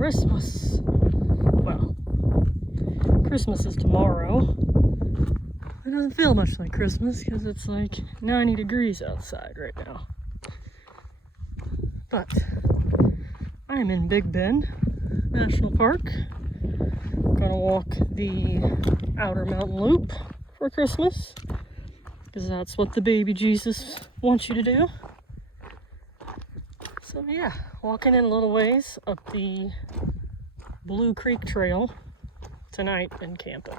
Christmas. Well, Christmas is tomorrow. It doesn't feel much like Christmas because it's like 90 degrees outside right now. But I am in Big Bend National Park. Gonna walk the outer mountain loop for Christmas because that's what the baby Jesus wants you to do. So yeah, walking in a little ways up the Blue Creek Trail tonight and camping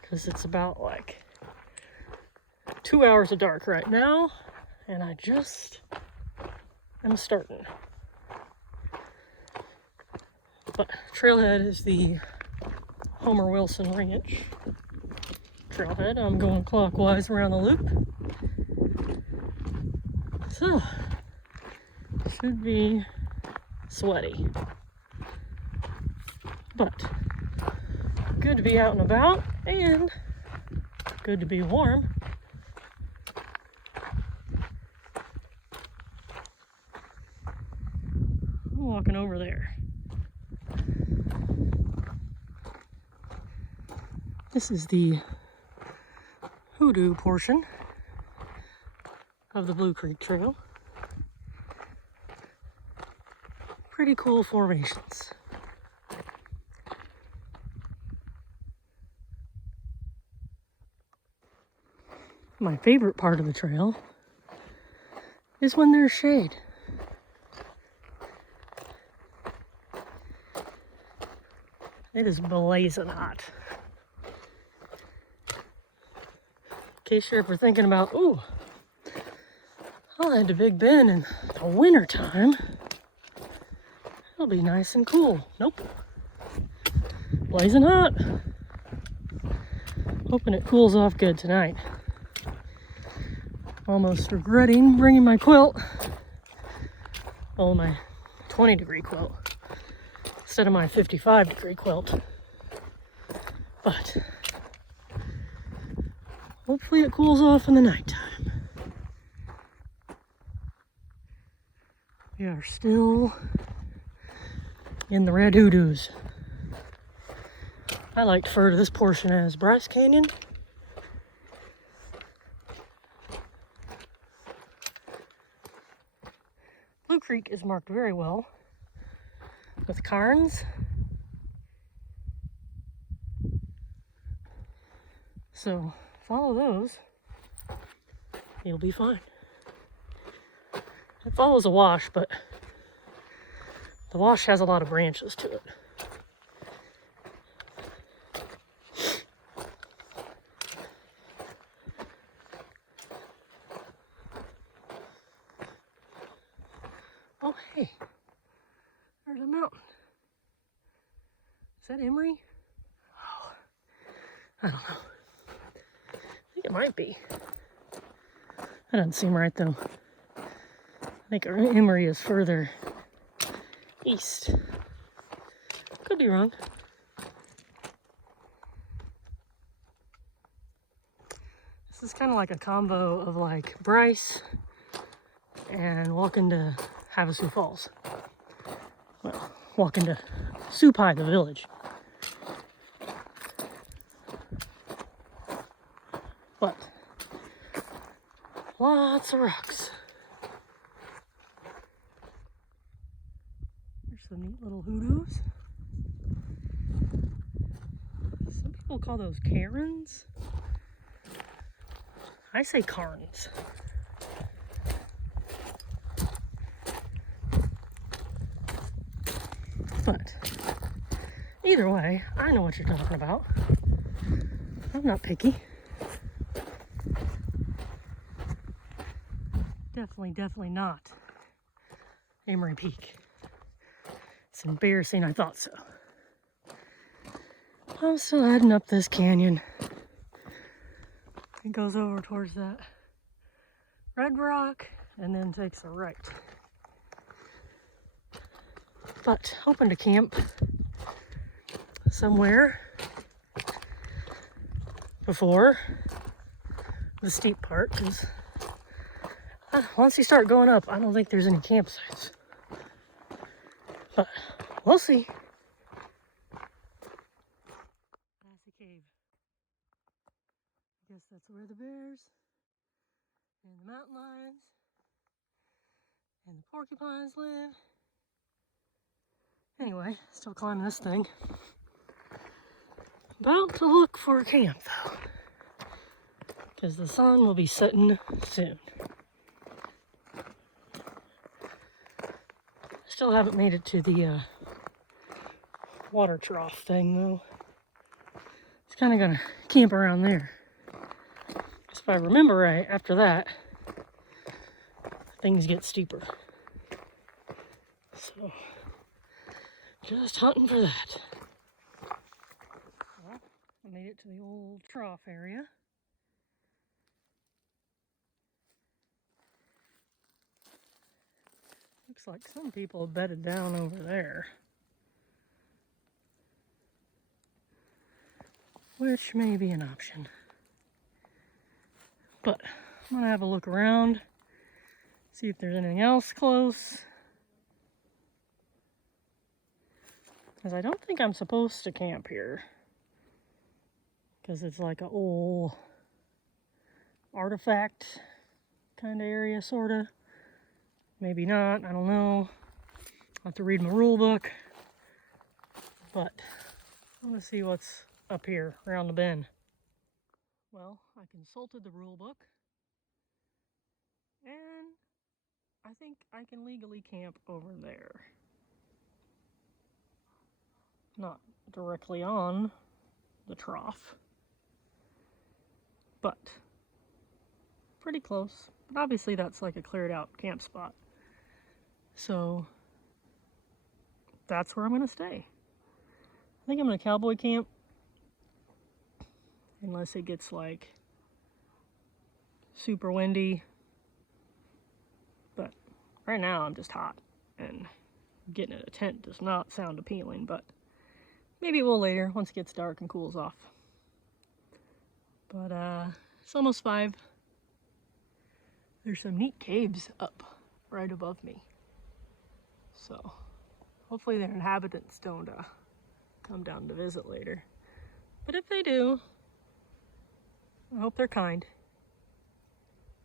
because it's about like 2 hours of dark right now and I just am starting. But Trailhead is the Homer Wilson Ranch trailhead. I'm going clockwise around the loop. So, should be sweaty. But, good to be out and about and good to be warm. I'm walking over there. This is the Hoodoo portion of the Blue Creek Trail. Pretty cool formations. My favorite part of the trail is when there's shade. It is blazing hot. In case you're ever thinking about, ooh, I'll head to Big Bend in the winter time. It'll be nice and cool. Nope. Blazing hot. Hoping it cools off good tonight. Almost regretting bringing my quilt. Well, my 20-degree quilt instead of my 55-degree quilt. But hopefully it cools off in the nighttime. We are still in the red hoodoos. I like to refer to this portion as Bryce Canyon. Blue Creek is marked very well with cairns. So follow those, you'll be fine. It follows a wash, but the wash has a lot of branches to it. Oh, hey, there's a mountain. Is that Emory? Oh, I don't know. I think it might be. That doesn't seem right though. I think Emory is further east. Could be wrong. This is kind of like a combo of like Bryce and walking to Havasu Falls. Well, walking to Supai, the village. But lots of rocks. There's some neat little hoodoos. Some people call those cairns. I say cairns. But either way, I know what you're talking about. I'm not picky. Definitely not Amory Peak. It's embarrassing, I thought so. I'm still heading up this canyon. It goes over towards that red rock and then takes a right. But hoping to camp somewhere before the steep part, because once you start going up, I don't think there's any campsites. But We'll see. Bassy Cave. I guess that's where the bears and the mountain lions and the porcupines live. Anyway, still climbing this thing. About to look for a camp though, because the sun will be setting soon. Still haven't made it to the water trough thing though. It's kind of gonna camp around there. If I remember right, after that, things get steeper. So, just hunting for that. Well, I made it to the old trough area. Looks like some people have bedded down over there, which may be an option. But I'm gonna have a look around, see if there's anything else close. Because I don't think I'm supposed to camp here. Because it's like an old artifact kind of area, sort of. Maybe not, I don't know. I'll have to read my rule book. But I want to see what's up here around the bend. Well, I consulted the rule book. And I think I can legally camp over there. Not directly on the trough, but pretty close. But obviously that's like a cleared out camp spot. So that's where I'm gonna stay. I think I'm gonna cowboy camp unless it gets like super windy. But right now I'm just hot and getting in a tent does not sound appealing, but maybe it will later once it gets dark and cools off. But it's almost 5. There's some neat caves up right above me. So hopefully their inhabitants don't come down to visit later. But if they do, I hope they're kind.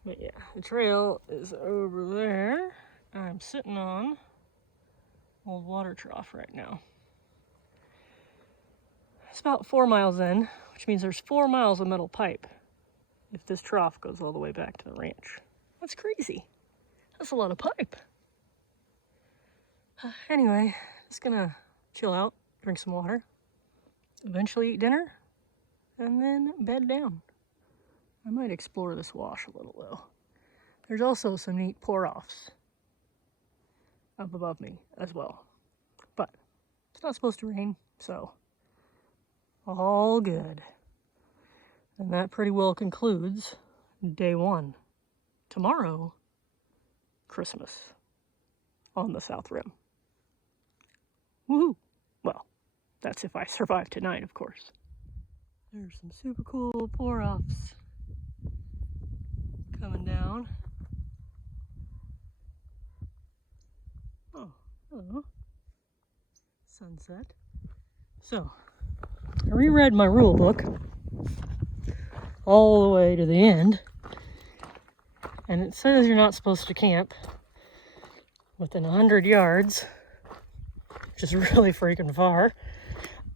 But yeah, the trail is over there. I'm sitting on old water trough right now. It's about 4 miles in, which means there's 4 miles of metal pipe if this trough goes all the way back to the ranch. That's crazy. That's a lot of pipe. Anyway, just gonna chill out, drink some water, eventually eat dinner, and then bed down. I might explore this wash a little though. There's also some neat pour-offs up above me as well. But it's not supposed to rain, so all good. And that pretty well concludes day 1. Tomorrow, Christmas on the South Rim. Woohoo! Well, that's if I survive tonight, of course. There's some super cool pour-offs coming down. Oh, hello. Sunset. So, I reread my rule book all the way to the end, and it says you're not supposed to camp within 100 yards, which is really freaking far,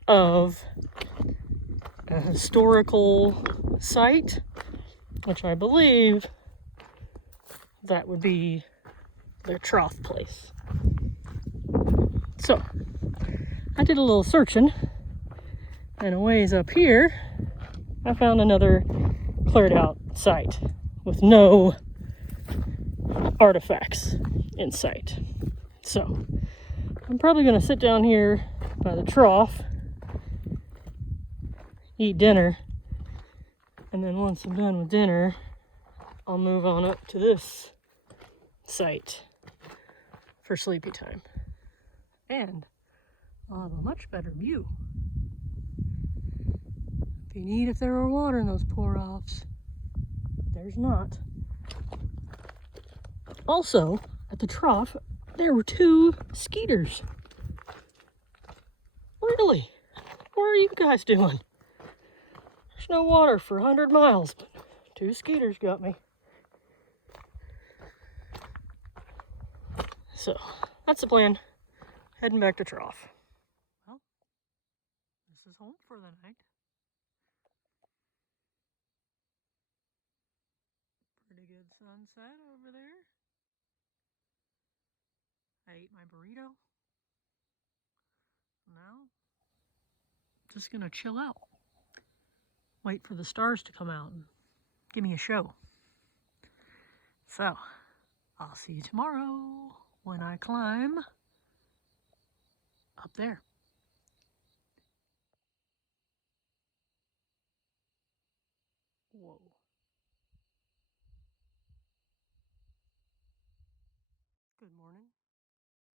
of a historical site, which I believe that would be the trough place. So, I did a little searching, and a ways up here, I found another cleared out site with no artifacts in sight. So, I'm probably going to sit down here by the trough, eat dinner, and then once I'm done with dinner, I'll move on up to this site for sleepy time. And I'll have a much better view. It'd be neat if there were water in those pour-offs. There's not. Also, at the trough, there were 2 skeeters. Really? What are you guys doing? There's no water for 100 miles, but 2 skeeters got me. So, that's the plan. Heading back to Trough. Well, this is home for the night. Pretty good sunset over there. I ate my burrito. Now, just gonna chill out. Wait for the stars to come out and give me a show. So, I'll see you tomorrow when I climb up there. Whoa. Good morning.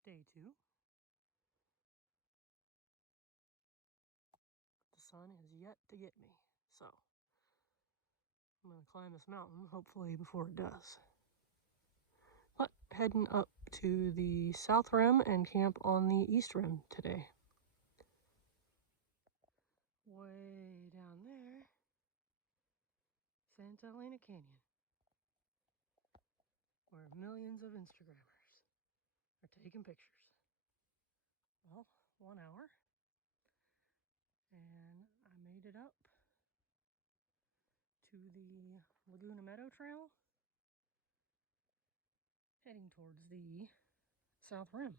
Day 2. The sun has yet to get me, so I'm going to climb this mountain, hopefully before it does. But heading up to the south rim and camp on the east rim today. Way down there, Santa Elena Canyon, where millions of Instagrammers are taking pictures. Well, 1 hour, and I made it up to the Laguna Meadow trail, heading towards the south rim.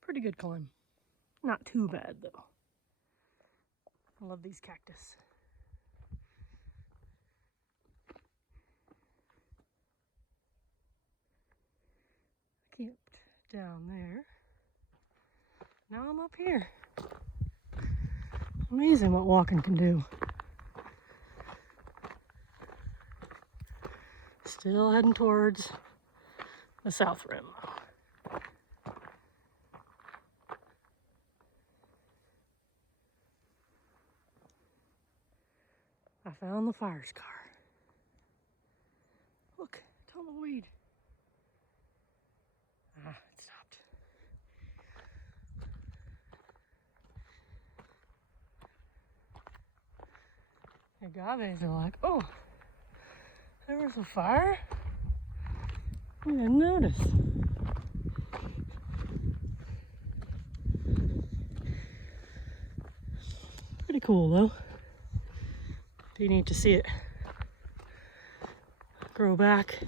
Pretty good climb. Not too bad though. I love these cactus. Camped down there. Now I'm up here. Amazing what walking can do. Still heading towards the south rim. I found the fire scar. Look, tumbleweed. Ah, it stopped. Agaves are like, oh, there was a fire? I didn't notice. Pretty cool though. You need to see it grow back.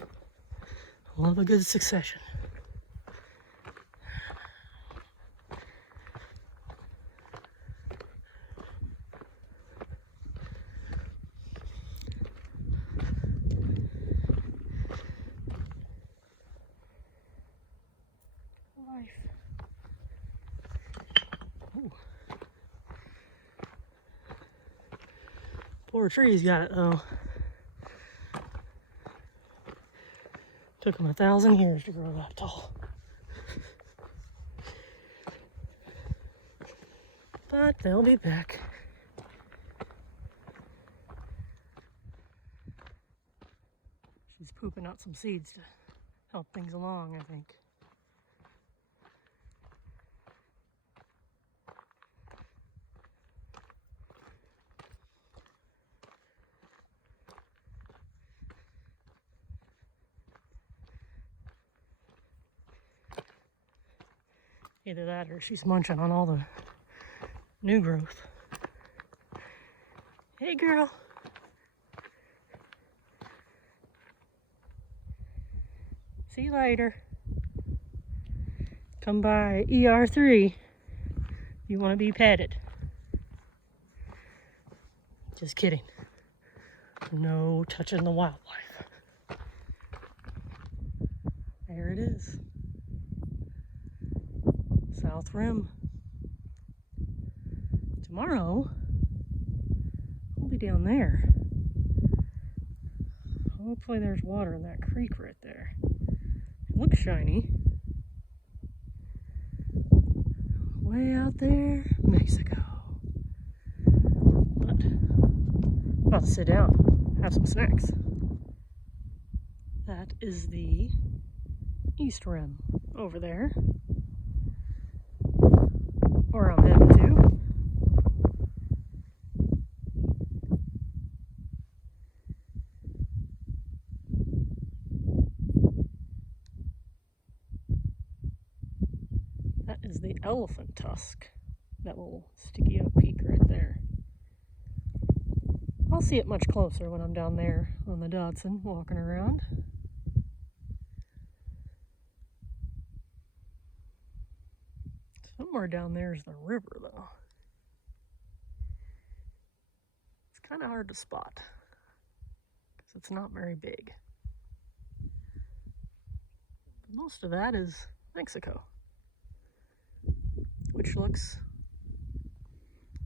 I love a good succession. Life. Ooh. Poor trees got it though. Took them 1,000 years to grow that tall. But they'll be back. She's pooping out some seeds to help things along, I think. Either that or she's munching on all the new growth. Hey girl. See you later. Come by ER3 if you want to be petted. Just kidding. No touching the wildlife. There it is. South Rim. Tomorrow, I'll be down there. Hopefully there's water in that creek right there. It looks shiny. Way out there, Mexico. But I'm about to sit down, have some snacks. That is the East Rim over there, where I'm heading to. That is the elephant tusk, that little sticky up peak right there. I'll see it much closer when I'm down there on the Datsun walking around. Somewhere down there is the river, though. It's kind of hard to spot because it's not very big. But most of that is Mexico, which looks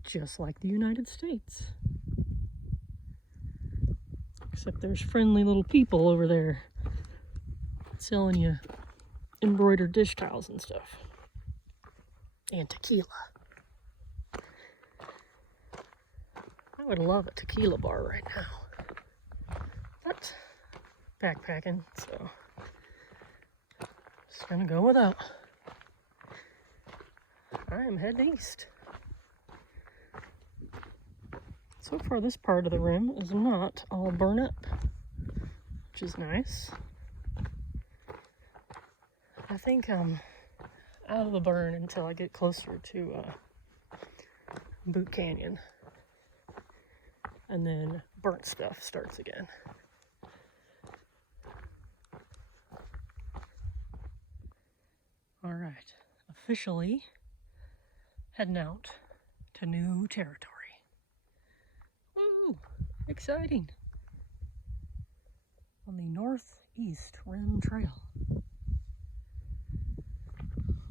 just like the United States. Except there's friendly little people over there selling you embroidered dish towels and stuff. And tequila. I would love a tequila bar right now. But backpacking, so just gonna go without. I am heading east. So far this part of the rim is not all burnt up, which is nice. I think I'm out of the burn until I get closer to Boot Canyon. And then burnt stuff starts again. All right, officially heading out to new territory. Woo, exciting. On the Northeast Rim Trail.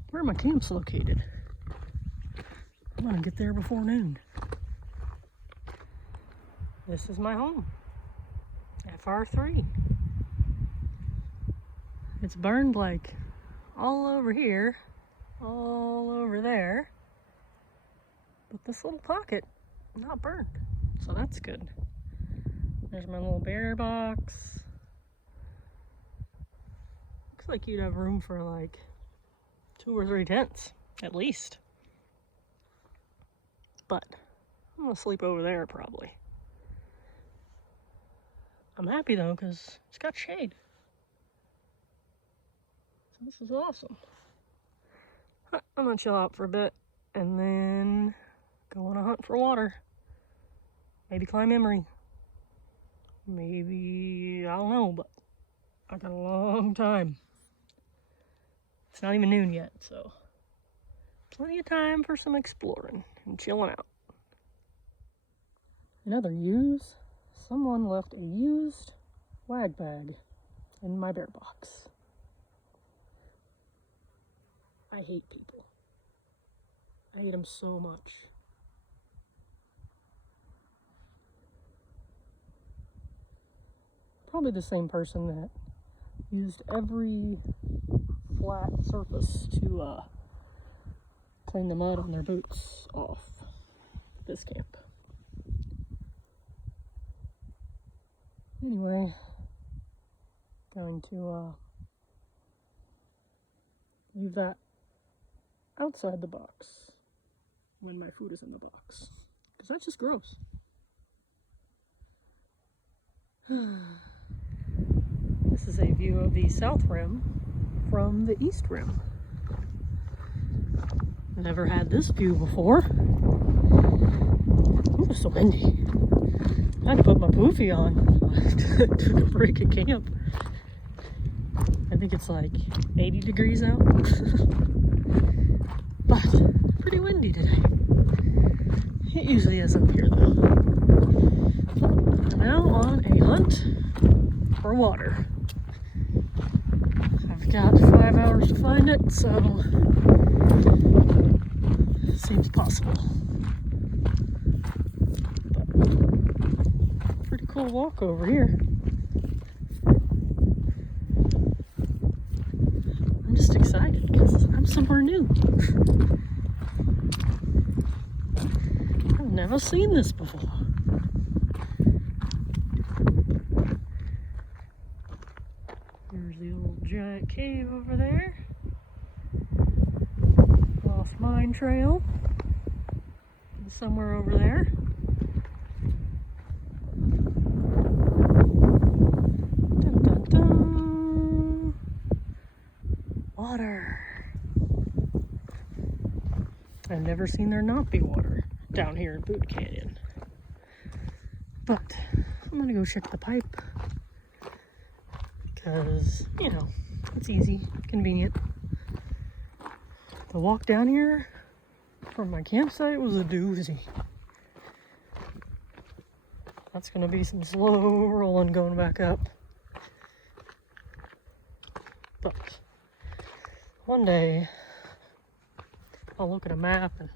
Where are my camps located? I'm gonna get there before noon. This is my home, FR3. It's burned like all over here, all over there, but this little pocket, not burned, so that's good. There's my little bear box. Looks like you'd have room for like 2 or 3 tents, at least. But I'm gonna sleep over there probably. I'm happy though, because it's got shade. So this is awesome. I'm gonna chill out for a bit and then go on a hunt for water. Maybe climb Emery. Maybe, I don't know, but I got a long time. It's not even noon yet, so plenty of time for some exploring and chilling out. Another use, someone left a used wag bag in my bear box. I hate people. I hate them so much. Probably the same person that used every flat surface to clean the mud on their boots off at this camp. Anyway, going to leave that outside the box when my food is in the box, because that's just gross. This is a view of the South Rim from the East Rim. Never had this view before. Ooh, it's so windy. I had to put my poofy on. I took a break at camp. I think it's like 80 degrees out. But pretty windy today. It usually is up here though. I'm now on a hunt for water. I've got 5 hours to find it, so it seems possible. But pretty cool walk over here. I'm just excited because I'm somewhere new. I've never seen this before. Here's the old giant cave over there. Lost Mine Trail. Somewhere over there. Dun, dun, dun. Water. I've never seen there not be water down here in Boot Canyon. But I'm gonna go check the pipe because, you know, it's easy, convenient. The walk down here from my campsite was a doozy. That's gonna be some slow rolling going back up. But one day I'll look at a map and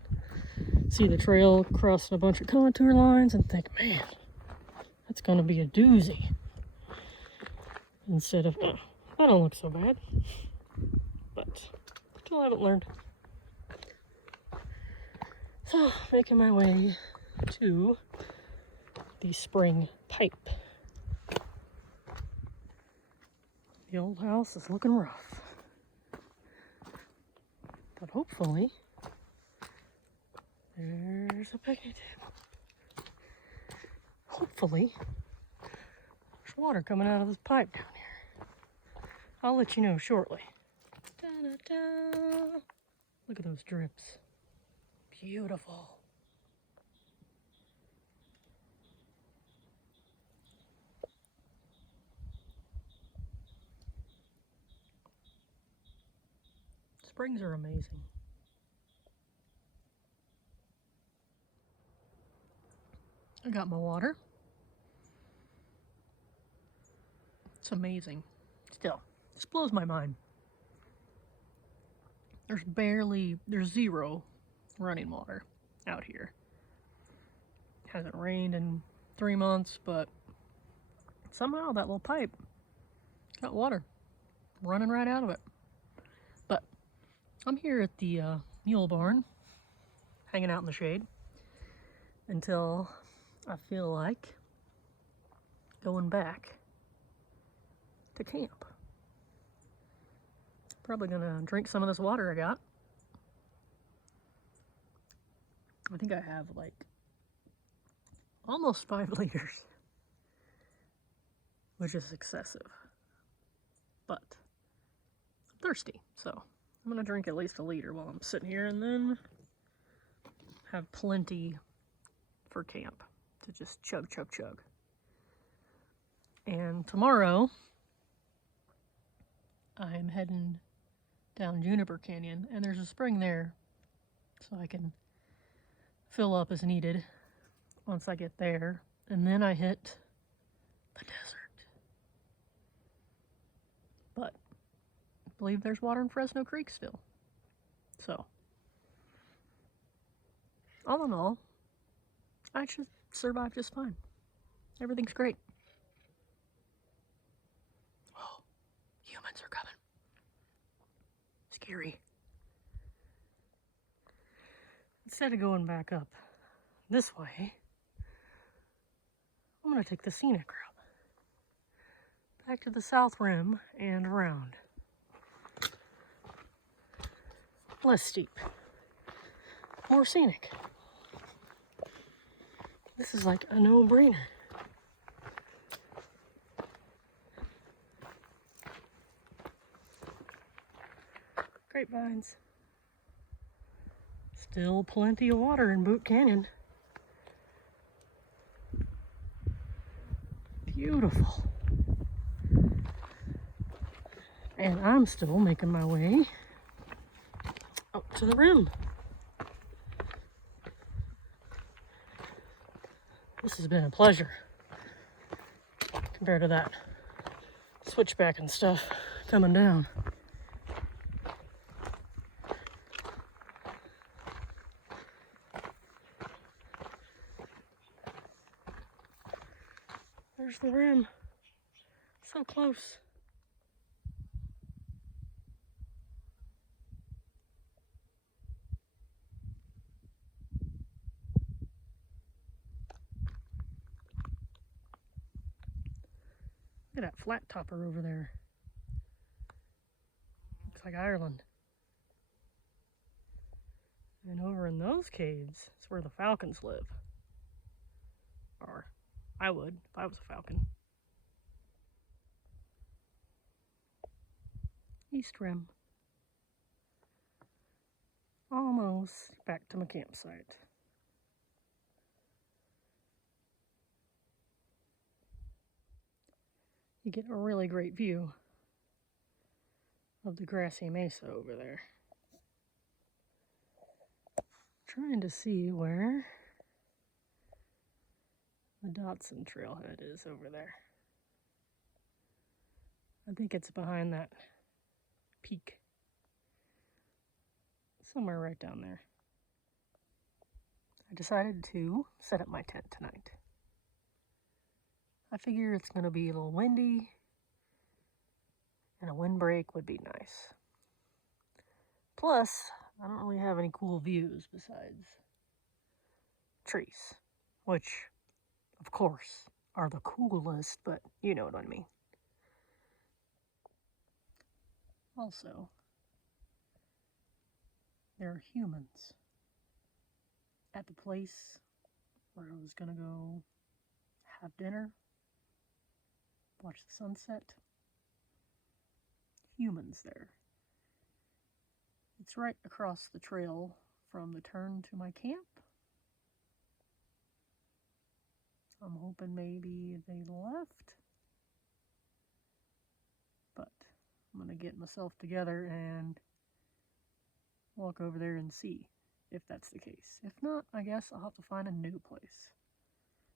see the trail crossing a bunch of contour lines and think, man, that's gonna be a doozy. Instead of, that don't look so bad. But still haven't learned. So, making my way to the spring pipe. The old house is looking rough. But hopefully, there's a picnic table. Hopefully, there's water coming out of this pipe down here. I'll let you know shortly. Da-da-da. Look at those drips. Beautiful. Springs are amazing. I got my water. It's amazing. Still, this blows my mind. There's zero running water out here. Hasn't rained in 3 months, but somehow that little pipe got water running right out of it. But I'm here at the mule barn, hanging out in the shade until I feel like going back to camp. Probably gonna drink some of this water I got. I think I have like almost 5 liters, which is excessive, but I'm thirsty, so I'm gonna drink at least a liter while I'm sitting here and then have plenty for camp to just chug, chug, chug. And tomorrow I'm heading down Juniper Canyon, and there's a spring there, so I can fill up as needed once I get there, and then I hit the desert. But I believe there's water in Fresno Creek still. So, all in all, I should survive just fine. Everything's great. Oh, humans are coming. Scary. Instead of going back up this way, I'm going to take the scenic route. Back to the south rim and around. Less steep. More scenic. This is like a no-brainer. Grapevines. Still plenty of water in Boot Canyon. Beautiful. And I'm still making my way up to the rim. This has been a pleasure compared to that switchback and stuff coming down. There's the rim. So close. Look at that flat topper over there. looks like Ireland. And over in those caves, it's where the falcons live. Or I would if I was a falcon. East Rim. Almost back to my campsite. You get a really great view of the grassy mesa over there. Trying to see where the Datsun Trailhead is over there. I think it's behind that peak. Somewhere right down there. I decided to set up my tent tonight. I figure it's going to be a little windy, and a windbreak would be nice. Plus, I don't really have any cool views besides trees, which, of course, are the coolest, but you know what I mean. Also, there are humans at the place where I was going to go have dinner, watch the sunset. Humans there. It's right across the trail from the turn to my camp. I'm hoping maybe they left, but I'm going to get myself together and walk over there and see if that's the case. If not, I guess I'll have to find a new place,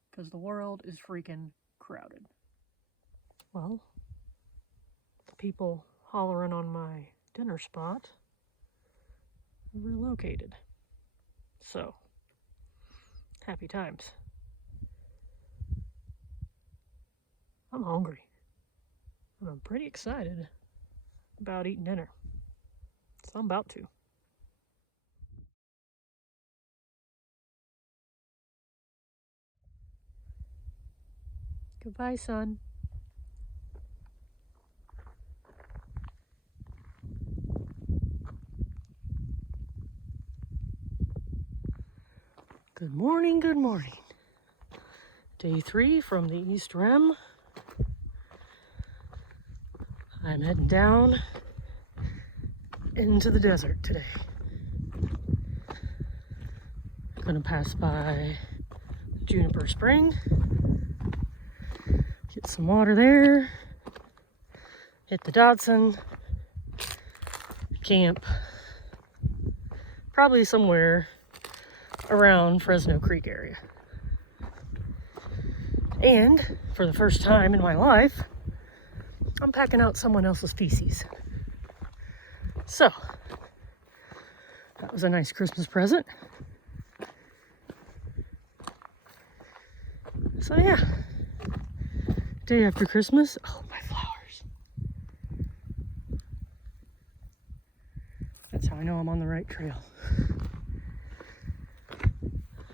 because the world is freaking crowded. Well, the people hollering on my dinner spot have relocated. So, happy times. I'm hungry, and I'm pretty excited about eating dinner. So I'm about to. Goodbye, son. Good morning, good morning. Day 3 from the East Rim. I'm heading down into the desert today. Gonna pass by Juniper Spring, get some water there, hit the Datsun, camp, probably somewhere around Fresno Creek area. And for the first time in my life, I'm packing out someone else's feces. So, that was a nice Christmas present. So yeah, day after Christmas. Oh, my flowers. That's how I know I'm on the right trail.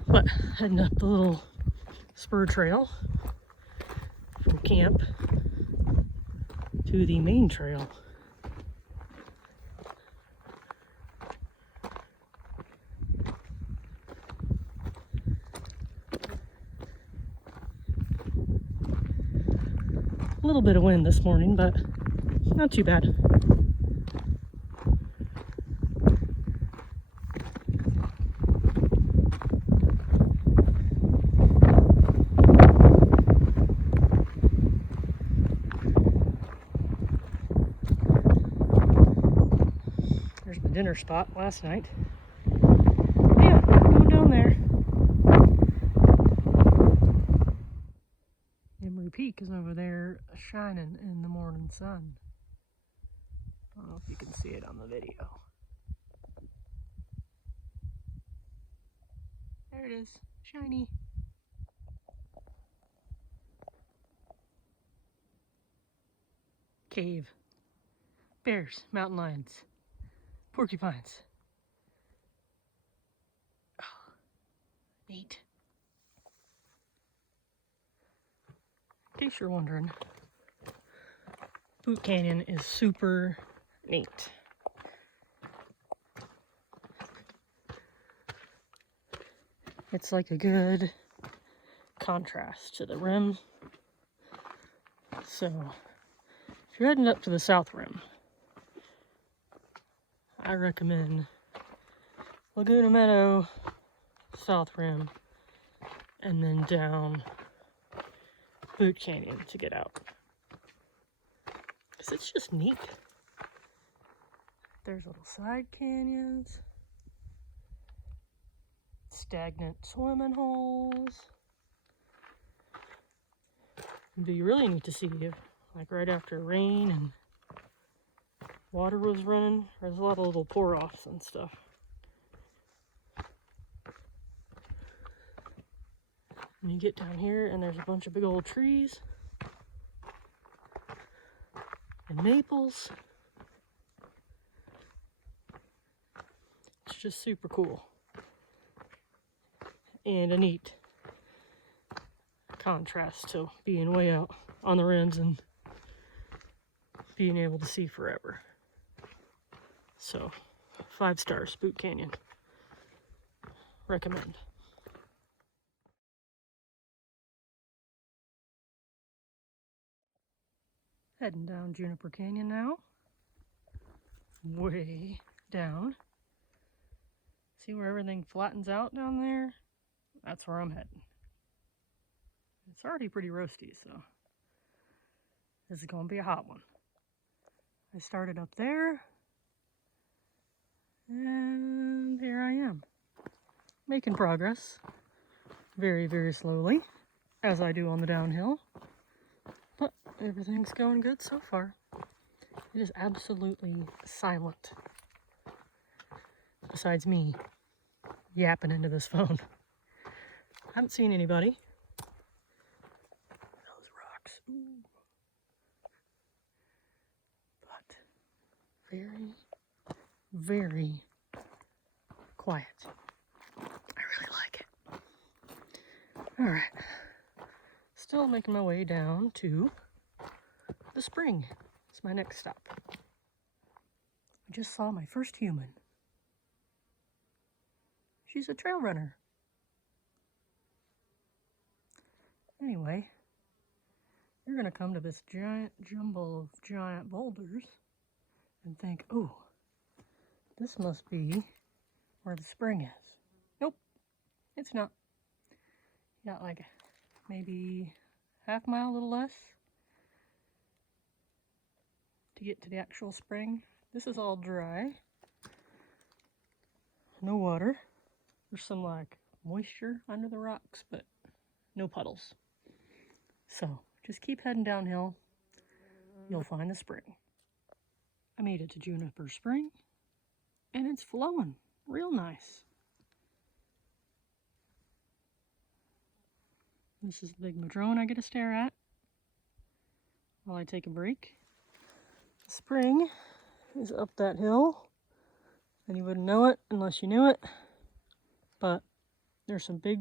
But heading up the little spur trail from camp to the main trail. A little bit of wind this morning, but not too bad. There's my dinner spot last night. Yeah, going down there. Emery Peak is over there shining in the morning sun. I don't know if you can see it on the video. There it is, shiny. Cave. Bears, mountain lions, porcupines. Oh, neat. In case you're wondering, Boot Canyon is super neat. It's like a good contrast to the rim. So if you're heading up to the south rim, I recommend Laguna Meadow, south rim, and then down Boot Canyon to get out. Because it's just neat. There's little side canyons, stagnant swimming holes. It'd be really neat to see you, like right after rain and water was running. There's a lot of little pour-offs and stuff. And you get down here and there's a bunch of big old trees and maples. It's just super cool. And a neat contrast to being way out on the rims and being able to see forever. So, 5 stars, Boot Canyon. Recommend. Heading down Juniper Canyon now. Way down. See where everything flattens out down there? That's where I'm heading. It's already pretty roasty, so this is going to be a hot one. I started up there, and here I am, making progress, very, very slowly, as I do on the downhill, but everything's going good so far. It is absolutely silent, besides me yapping into this phone. I haven't seen anybody. Those rocks, ooh. But very, very quiet. I really like it. All right, still making my way down to the spring. It's my next stop. I just saw my first human. She's a trail runner. Anyway, you're gonna come to this giant jumble of giant boulders and think, oh, this must be where the spring is. Nope, it's not. You got like maybe half mile, a little less, to get to the actual spring. This is all dry. No water. There's some like moisture under the rocks, but no puddles. So just keep heading downhill. You'll find the spring. I made it to Juniper Spring, and it's flowing real nice. This is the big madrone I get to stare at while I take a break. The spring is up that hill, and you wouldn't know it unless you knew it, but there's some big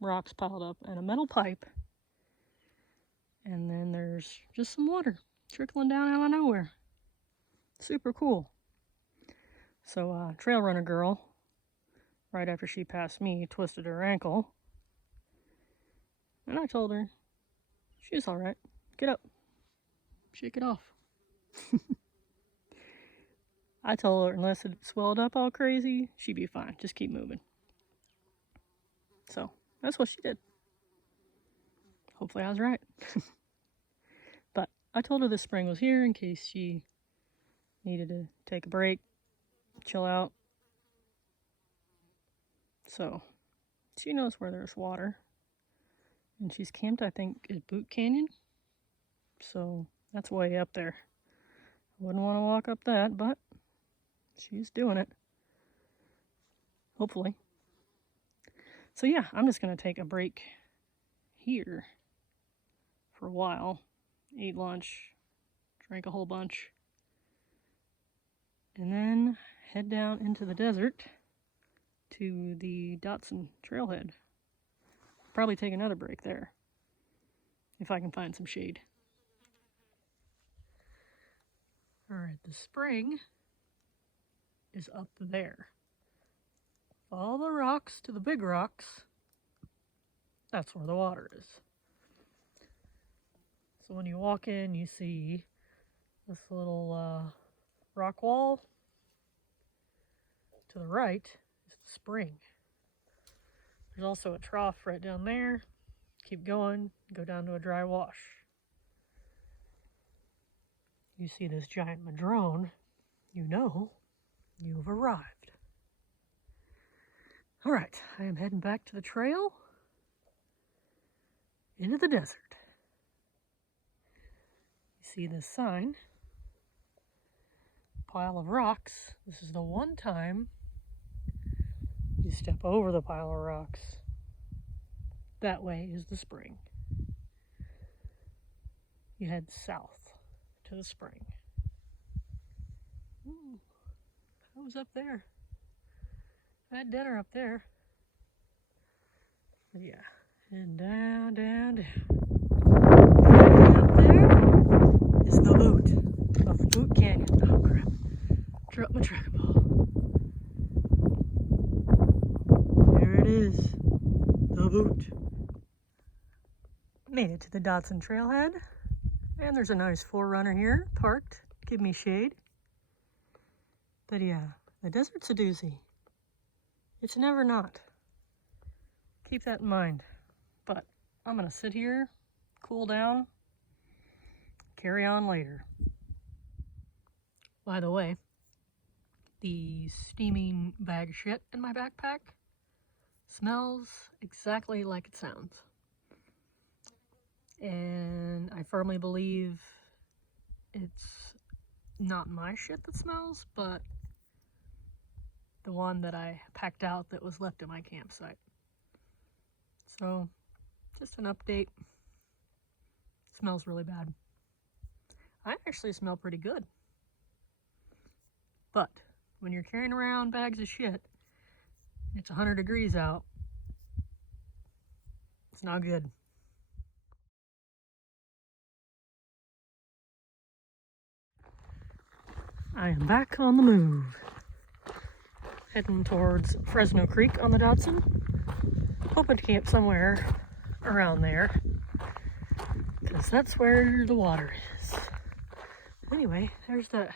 rocks piled up and a metal pipe, and then there's just some water trickling down out of nowhere. Super cool. So trail runner girl, right after she passed me, twisted her ankle, and I told her she's all right. Get up, shake it off. I told her unless it swelled up all crazy, she'd be fine. Just keep moving. So that's what she did. Hopefully I was right. But I told her the spring was here in case she needed to take a break, chill out. So she knows where there's water. And she's camped, I think, at Boot Canyon. So that's way up there. I wouldn't want to walk up that, but she's doing it. Hopefully. So yeah, I'm just going to take a break here for a while. Ate lunch, drank a whole bunch, and then head down into the desert to the Datsun Trailhead. Probably take another break there if I can find some shade. Alright, the spring is up there. Follow the rocks to the big rocks, That's where the water is. So when you walk in, you see this little rock wall. To the right is the spring. There's also a trough right down there. Keep going, go down to a dry wash. You see this giant madrone, you know you've arrived. All right, I am heading back to the trail into the desert. You see this sign, pile of rocks. This is the one time you step over the pile of rocks. That way is the spring. You head south to the spring. Ooh, I was up there. I had dinner up there. But yeah, and down, down, down. And up there is the boot of Boot Canyon. Oh crap. Dropped my tracking ball. There it is. The boot. Made it to the Datsun Trailhead. And there's a nice 4Runner here, parked, give me shade. But yeah, the desert's a doozy. It's never not. Keep that in mind. But I'm gonna sit here, cool down, carry on later. By the way, the steaming bag of shit in my backpack smells exactly like it sounds. And I firmly believe it's not my shit that smells, but the one that I packed out that was left at my campsite. So, just an update. It smells really bad. I actually smell pretty good. But when you're carrying around bags of shit, it's 100 degrees out, it's not good. I am back on the move. Heading towards Fresno Creek on the Datsun. Hoping to camp somewhere around there, because that's where the water is. Anyway, there's that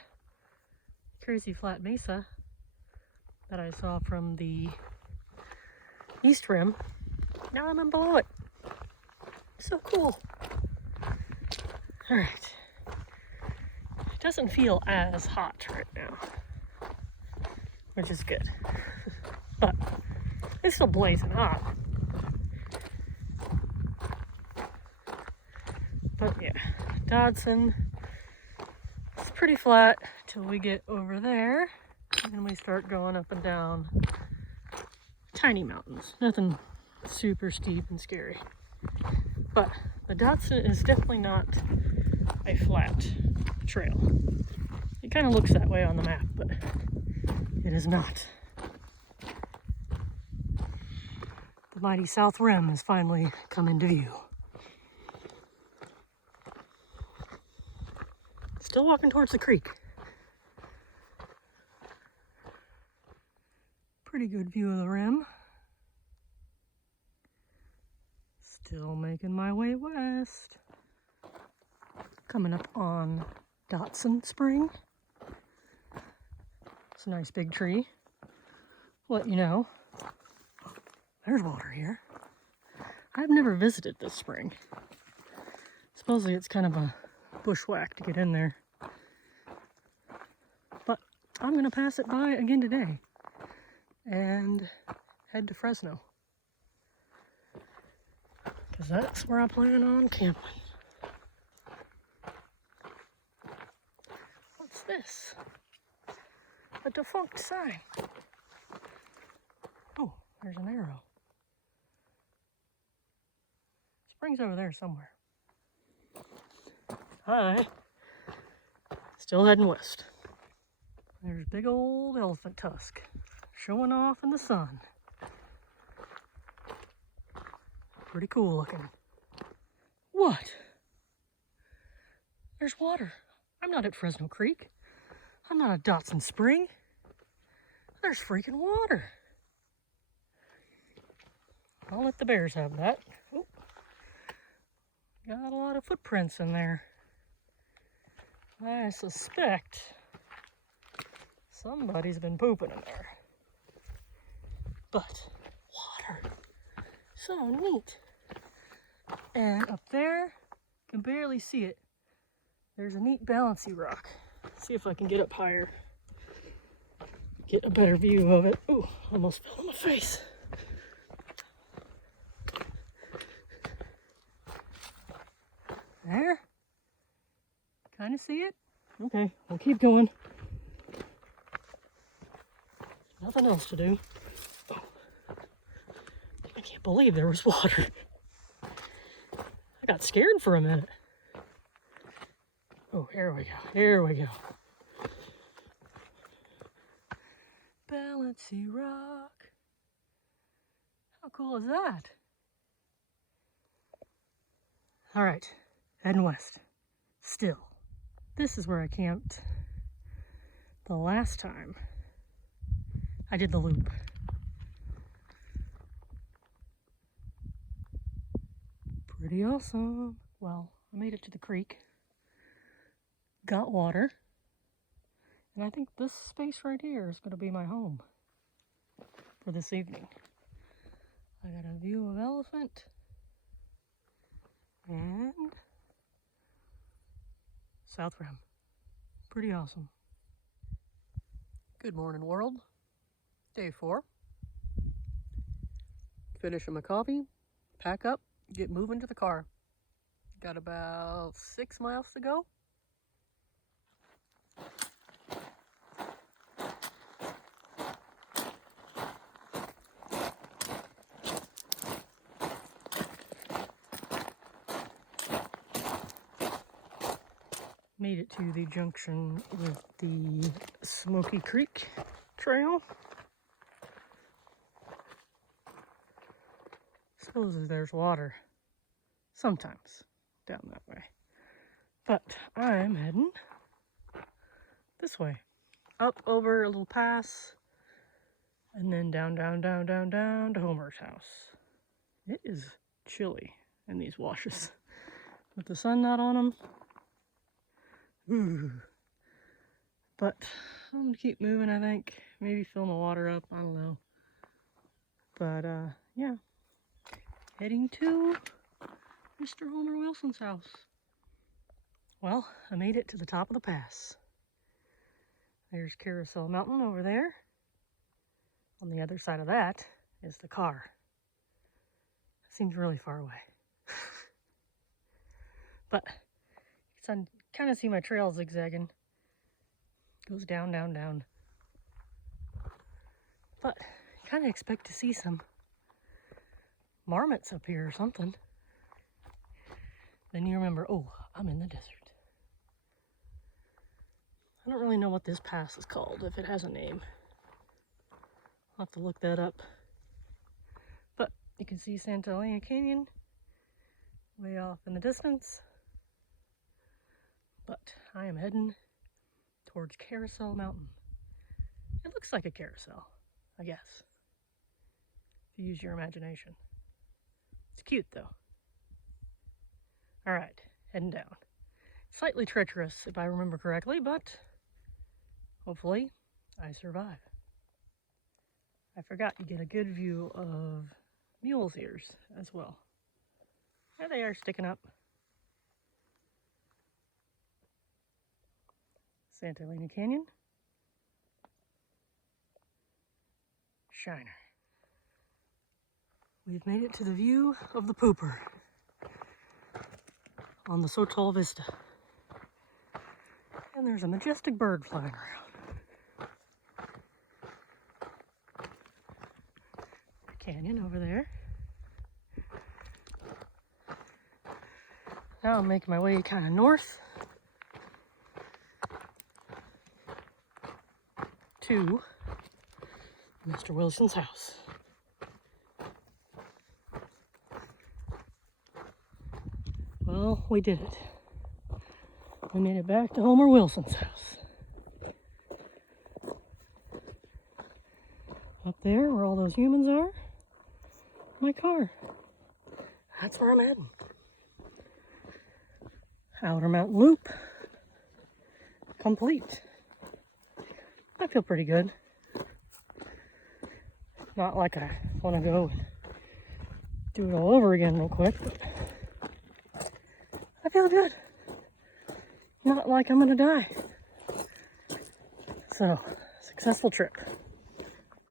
crazy flat mesa that I saw from the east rim. Now I'm in below it. So cool. Alright. It doesn't feel as hot right now, which is good. But it's still blazing hot. But yeah, Datsun, it's pretty flat till we get over there, and then we start going up and down tiny mountains. Nothing super steep and scary. But the Datsun is definitely not a flat trail. It kind of looks that way on the map, but it is not. The mighty South Rim has finally come into view. Still walking towards the creek. Pretty good view of the rim. Still making my way west. Coming up on Datsun Spring. It's a nice big tree. Let you know. There's water here. I've never visited this spring. Supposedly it's kind of a bushwhack to get in there. But I'm gonna pass it by again today and head to Fresno, because that's where I plan on camping. What's this? A defunct sign. Oh, there's an arrow. Spring's over there somewhere. Hi. Still heading west. There's big old elephant tusk showing off in the sun. Pretty cool looking. What? There's water. I'm not at Fresno Creek. I'm not at Datsun Spring. There's freaking water. I'll let the bears have that. Oh, got a lot of footprints in there. I suspect somebody's been pooping in there. But water, so neat. And up there, can barely see it. There's a neat Balancy Rock. See if I can get up higher. Get a better view of it. Ooh, almost fell on my face. There? Kind of see it? Okay, we'll keep going. Nothing else to do. Oh, I can't believe there was water. I got scared for a minute. Oh, here we go. Here we go. Balancy Rock. How cool is that? All right, heading west. Still. This is where I camped the last time I did the loop. Pretty awesome. Well, I made it to the creek. Got water. And I think this space right here is going to be my home for this evening. I got a view of Elephant and South Rim. Pretty awesome. Good morning, world. Day 4. Finishing my coffee, pack up, get moving to the car. Got about 6 miles to go. Made it to the junction with the Smoky Creek Trail. Supposedly there's water sometimes down that way. But I'm heading this way. Up over a little pass and then down to Homer's house. It is chilly in these washes with the sun not on them. Ooh. But I'm gonna keep moving, I think. Maybe filling the water up, I don't know. But yeah. Heading to Mr. Homer Wilson's house. Well, I made it to the top of the pass. There's Carousel Mountain over there. On the other side of that is the car. Seems really far away. But you can kind of see my trail zigzagging. Goes down. But I kind of expect to see some marmots up here or something. Then you remember, oh, I'm in the desert. I don't really know what this pass is called, if it has a name. I'll have to look that up. But you can see Santa Elena Canyon way off in the distance. But I am heading towards Carousel Mountain. It looks like a carousel, I guess, if you use your imagination. It's cute though. All right, heading down. Slightly treacherous if I remember correctly, but hopefully I survive. I forgot you get a good view of mule's ears as well. There they are sticking up. Santa Elena Canyon. Shiner. We've made it to the view of the pooper on the Sotol Vista. And there's a majestic bird flying around. The canyon over there. Now I'm making my way kind of north to Mr. Wilson's house. Well, we did it. We made it back to Homer Wilson's house. Up there where all those humans are my car. That's where I'm heading. Outer Mountain Loop complete. I feel pretty good. Not like I want to go and do it all over again real quick, but I feel good. Not like I'm gonna die. So, successful trip.